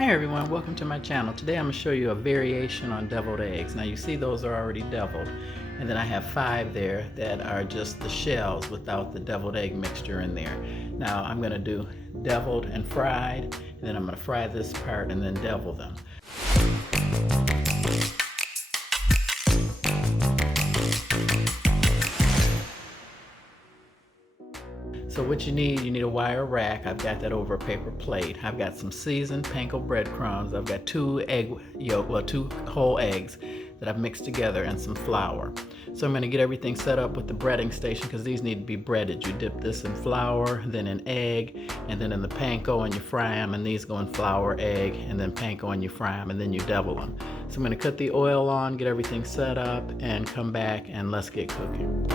Hey everyone, welcome to my channel. Today I'm going to show you a variation on deviled eggs. Now you see those are already deviled, and then I have 5 there that are just the shells without the deviled egg mixture in there. Now I'm going to do deviled and fried, and then I'm going to fry this part and then devil them. So what you need a wire rack. I've got that over a paper plate. I've got some seasoned panko breadcrumbs. I've got 2 whole eggs that I've mixed together and some flour. So I'm going to get everything set up with the breading station because these need to be breaded. You dip this in flour, then in egg, and then in the panko and you fry them, and these go in flour, egg, and then panko and you fry them, and then you devil them. So I'm going to cut the oil on, get everything set up, and come back and let's get cooking.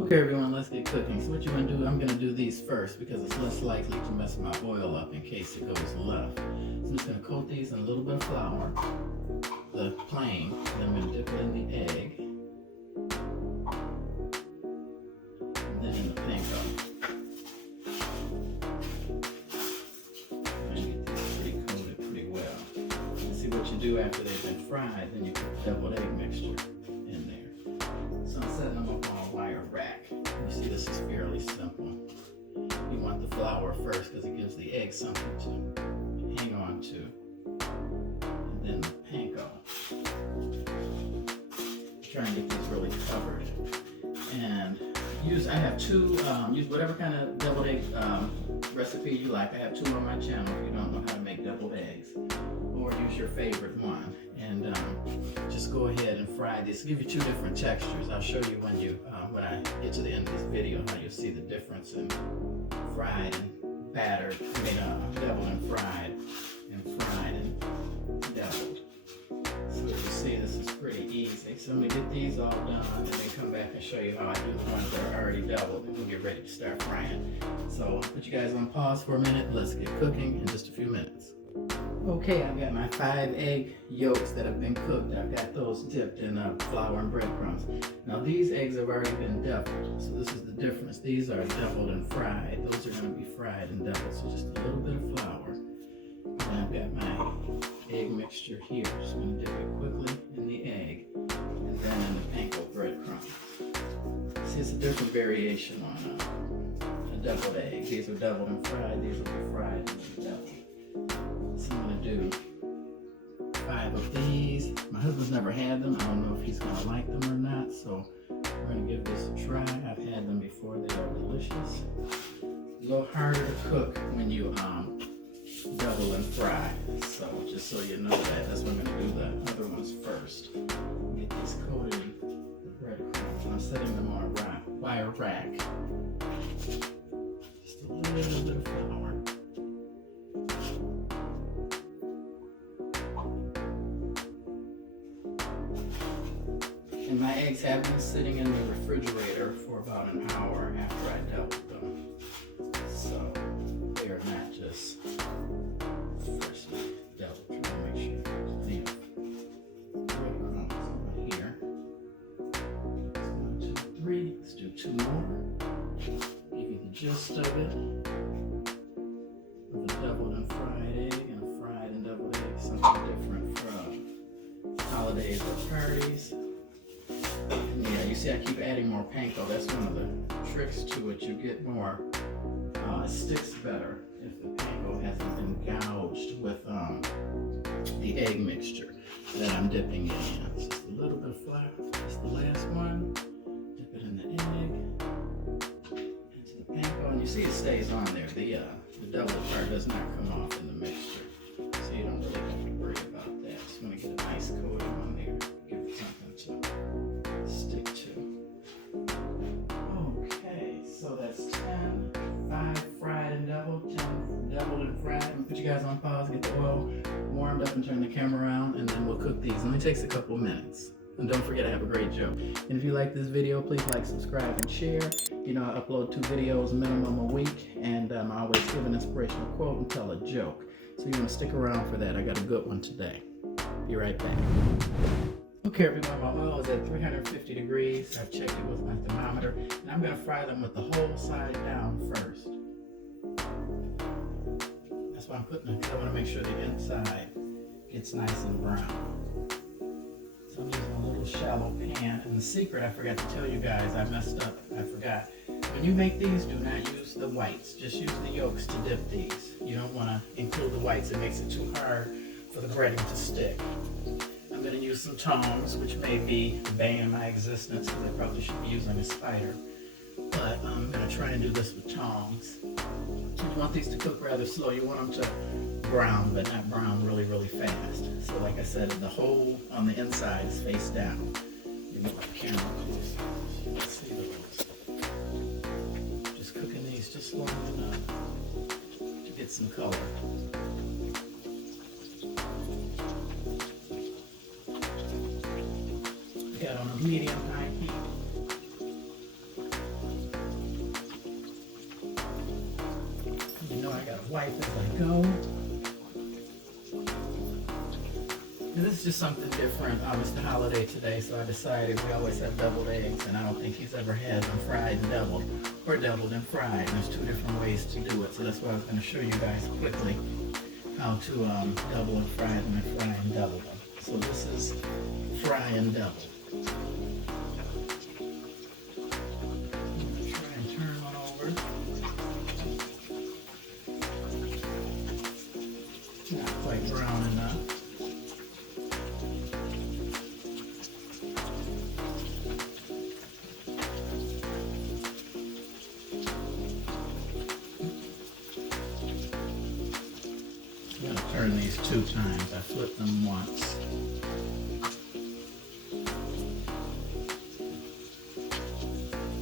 Okay everyone, let's get cooking. So what you're going to do, I'm going to do these first because it's less likely to mess my oil up in case it goes left. So I'm just going to coat these in a little bit of flour, the plain, and then I'm going to dip it in the egg, and then in the panko. And get these pretty coated pretty well. And see what you do after they've been fried, then you put the deviled egg mixture in there. So I'm setting them up on a wire rack. You see this is fairly simple. You want the flour first because it gives the egg something to hang on to. And then the panko. Try and get these really covered. And I have 2, use whatever kind of deviled egg recipe you like. I have 2 on my channel if you don't know how to make deviled eggs. Or use your favorite one. And just go ahead and fry this. I'll give you 2 different textures. I'll show you when I get to the end of this video how you'll see the difference in fried and battered. Deviled and fried and deviled. So as you see, this is pretty easy. So I'm going to get these all done and then come back and show you how I do the ones that are already deviled, and we'll get ready to start frying. So I'll put you guys on pause for a minute. Let's get cooking in just a few minutes. Okay, I've got my 5 egg yolks that have been cooked. I've got those dipped in flour and breadcrumbs. Now these eggs have already been deviled, so this is the difference. These are deviled and fried. Those are going to be fried and deviled, so just a little bit of flour. And I've got my egg mixture here. Just going to dip it quickly in the egg, and then in the panko breadcrumbs. See, it's a different variation on a deviled egg. These are deviled and fried. These will be fried and deviled. So I'm going to do 5 of these. My husband's never had them. I don't know if he's going to like them or not, so we're going to give this a try. I've had them before. They are delicious. A little harder to cook when you double and fry. So just so you know that's why I'm going to do the other ones first. Get these coated in the breadcrumbs. I'm setting them on a wire rack. Just a little bit of flour. And my eggs have been sitting in the refrigerator for about an hour after I deviled them. So they are not just freshly deviled. Trying to make sure there's plenty of breadcrumbs on here. So 1, 2, 3. Let's do 2 more. Give you the gist of it. With a deviled and fried egg and a fried and deviled egg. Something different from holidays or parties. Yeah, you see I keep adding more panko. That's one of the tricks to it. You get more, it sticks better if the panko hasn't been gouged with the egg mixture that I'm dipping it in. Just a little bit of flour. That's the last one. Dip it in the egg, into the panko, and you see it stays on there. The deviled part does not come off in the mixture, so you don't really have to worry about that. Just want to get a nice coating on there. Give it something to stick to. Okay, so that's 10, 5 fried and deviled, 10 deviled and fried. I'm gonna put you guys on pause, get the oil warmed up and turn the camera around, and then we'll cook these. It only takes a couple of minutes. And don't forget I have a great joke. And if you like this video, please like, subscribe, and share. You know, I upload 2 videos minimum a week, and I always give an inspirational quote and tell a joke. So you want to stick around for that. I got a good one today. Be right back. Okay, everyone, my oil is at 350 degrees. I've checked it with my thermometer, and I'm going to fry them with the whole side down first. That's why I'm putting it, because I want to make sure the inside gets nice and brown. So I'm using a little shallow pan. And the secret, I forgot to tell you guys, I messed up, I forgot. When you make these, do not use the whites. Just use the yolks to dip these. You don't want to include the whites. It makes it too hard for the breading to stick. I'm going to use some tongs, which may be the bane of my existence, because I probably should be using a spider. But I'm going to try and do this with tongs. You want these to cook rather slow. You want them to brown, but not brown really, really fast. So like I said, the hole on the inside is face down. You move the camera close so you can see those. Just cooking these just long enough to get some color. Got on a medium-high heat. You know I gotta wipe as I go. And this is just something different. It's the holiday today, so I decided we always have deviled eggs, and I don't think he's ever had them fried and deviled, or deviled and fried. And there's two different ways to do it, so that's why I was going to show you guys quickly how to double and fry them and fry and double them. So this is fry and double. Not quite brown enough. I'm going to turn these 2 times. I flipped them once.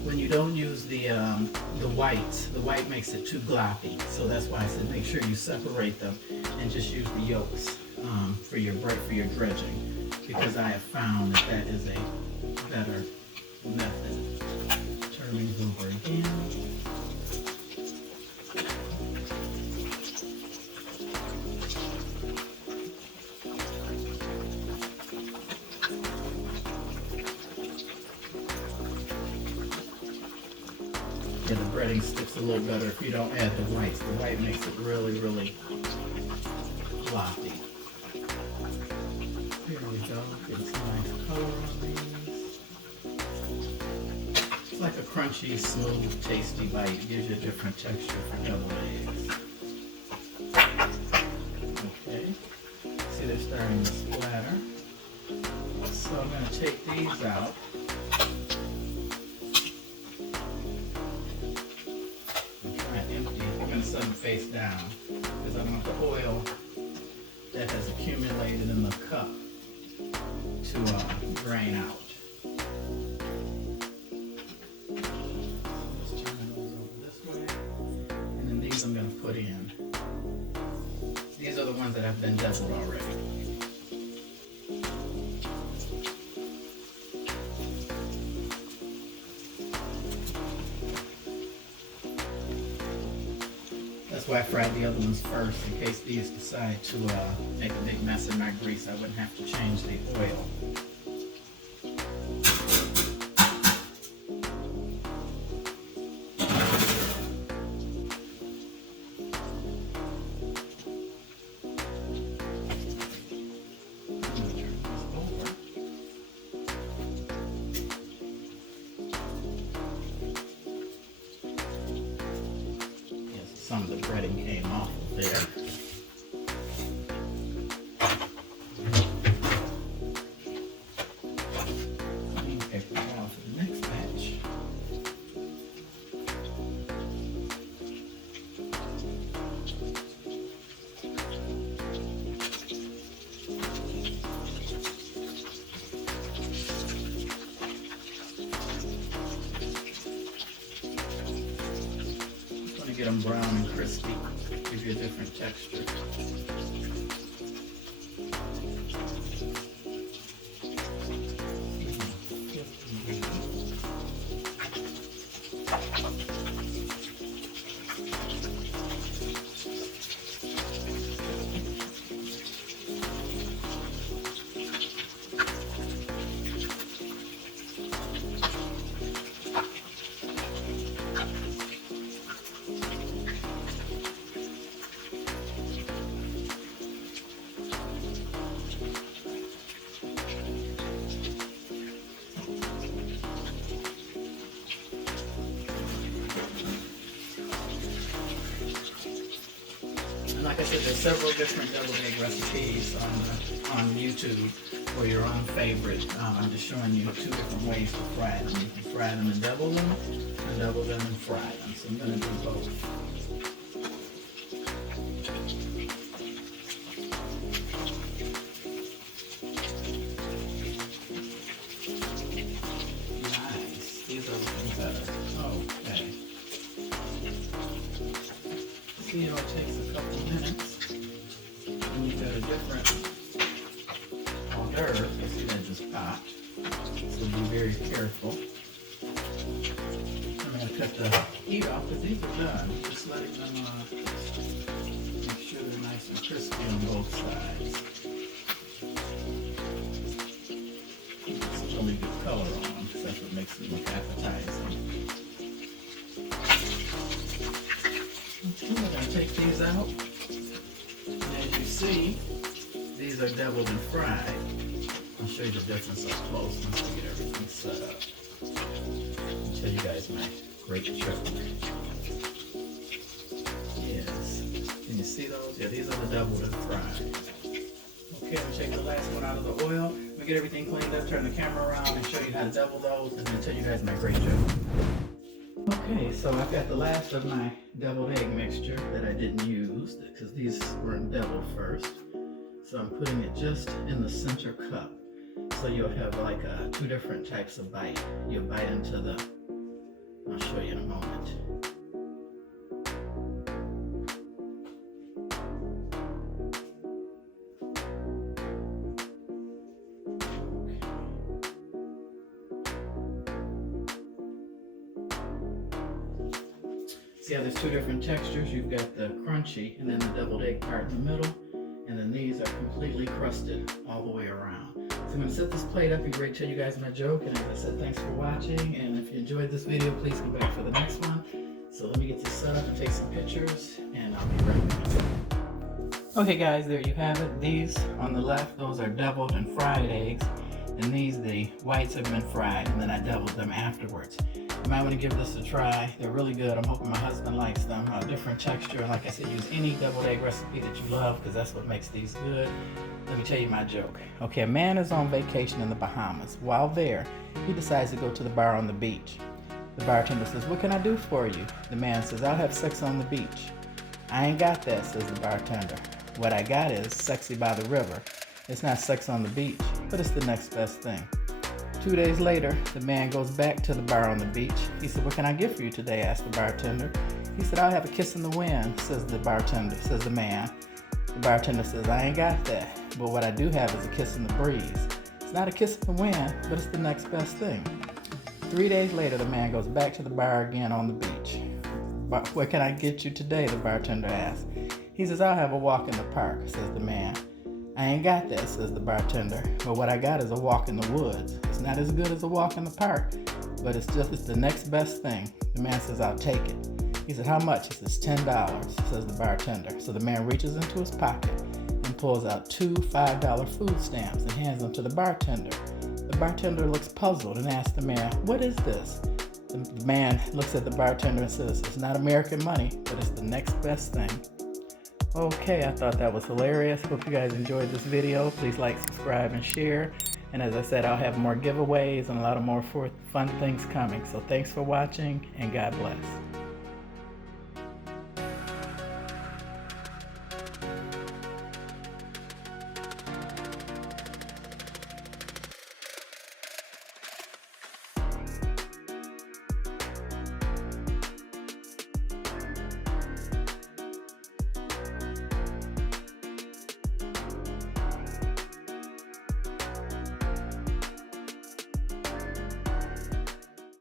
When you don't use the white makes it too gloppy. So that's why I said make sure you separate them and just use the yolks for your dredging, because I have found that that is a better method. Turn these over again. Yeah, the breading sticks a little better if you don't add the whites. The white makes it really, really floppy. Here we go. Get some nice color on these. It's like a crunchy, smooth, tasty bite. It gives you a different texture for deviled eggs. Okay. See, they're starting to splatter. So I'm going to take these out. Set them face down, because I want the oil that has accumulated in the cup to drain out. Just turn those over this way, and then these I'm going to put in. These are the ones that have been deviled already. That's why I fried the other ones first, in case these decide to make a big mess in my grease. I wouldn't have to change the oil. Some of the breading came off of there. Okay, we're on for the next batch. Get them brown and crispy, give you a different texture. like I said, there's several different deviled egg recipes on YouTube for your own favorite. I'm just showing you 2 different ways to fry them. You can fry them and double them, or double them and fry them. So I'm going to do both. Nice. These are looking better. Okay. See how it takes a couple minutes. And you've got a different hors d'oeuvre. You see that just popped. So be very careful. I'm going to cut the heat off because these are done. Just letting them make sure they're nice and crispy on both sides. It's really good color on them because that's what makes them look appetizing. I'm going to take these out. And as you see, these are deviled and fried. I'll show you the difference up close once I get everything set up. I'll tell you guys my great trick. Yes. Can you see those? Yeah, these are the deviled and fried. Okay, I'm going to take the last one out of the oil. I'm going to get everything cleaned up, turn the camera around, and show you how to devil those, and then tell you guys my great trick. Okay, so I've got the last of my deviled egg mixture that I didn't use because these weren't deviled first. So I'm putting it just in the center cup. So you'll have like 2 different types of bite. You'll bite into the, I'll show you in a moment. See how there's 2 different textures? You've got the crunchy and then the deviled egg part in the middle. And then these are completely crusted all the way around. So I'm going to set this plate up and ready to tell you guys my joke. And as I said, thanks for watching. And if you enjoyed this video, please come back for the next one. So let me get this set up and take some pictures, and I'll be right back. Okay guys, there you have it. These on the left, those are deviled and fried eggs. And these, the whites have been fried, and then I deviled them afterwards. You might want to give this a try. They're really good. I'm hoping my husband likes them. Different texture. Like I said, use any deviled egg recipe that you love because that's what makes these good. Let me tell you my joke. Okay, a man is on vacation in the Bahamas. While there, he decides to go to the bar on the beach. The bartender says, "What can I do for you?" The man says, "I'll have sex on the beach." "I ain't got that," says the bartender. "What I got is sexy by the river. It's not sex on the beach, but it's the next best thing." 2 days later, the man goes back to the bar on the beach. He said, "What can I get for you today?" asked the bartender. He said, "I'll have a kiss in the wind," says the man. The bartender says, "I ain't got that, but what I do have is a kiss in the breeze. It's not a kiss in the wind, but it's the next best thing." 3 days later, the man goes back to the bar again on the beach. "What can I get you today?" the bartender asks. He says, "I'll have a walk in the park," says the man. "I ain't got that," says the bartender, "but what I got is a walk in the woods. It's not as good as a walk in the park, but it's the next best thing." The man says, "I'll take it." He said, "How much?" He says, $10, says the bartender. So the man reaches into his pocket and pulls out 2 $5 food stamps and hands them to the bartender. The bartender looks puzzled and asks the man, "What is this?" The man looks at the bartender and says, "It's not American money, but it's the next best thing." Okay, I thought that was hilarious. Hope you guys enjoyed this video. Please like, subscribe, and share. And as I said, I'll have more giveaways and a lot of more fun things coming. So thanks for watching, and God bless.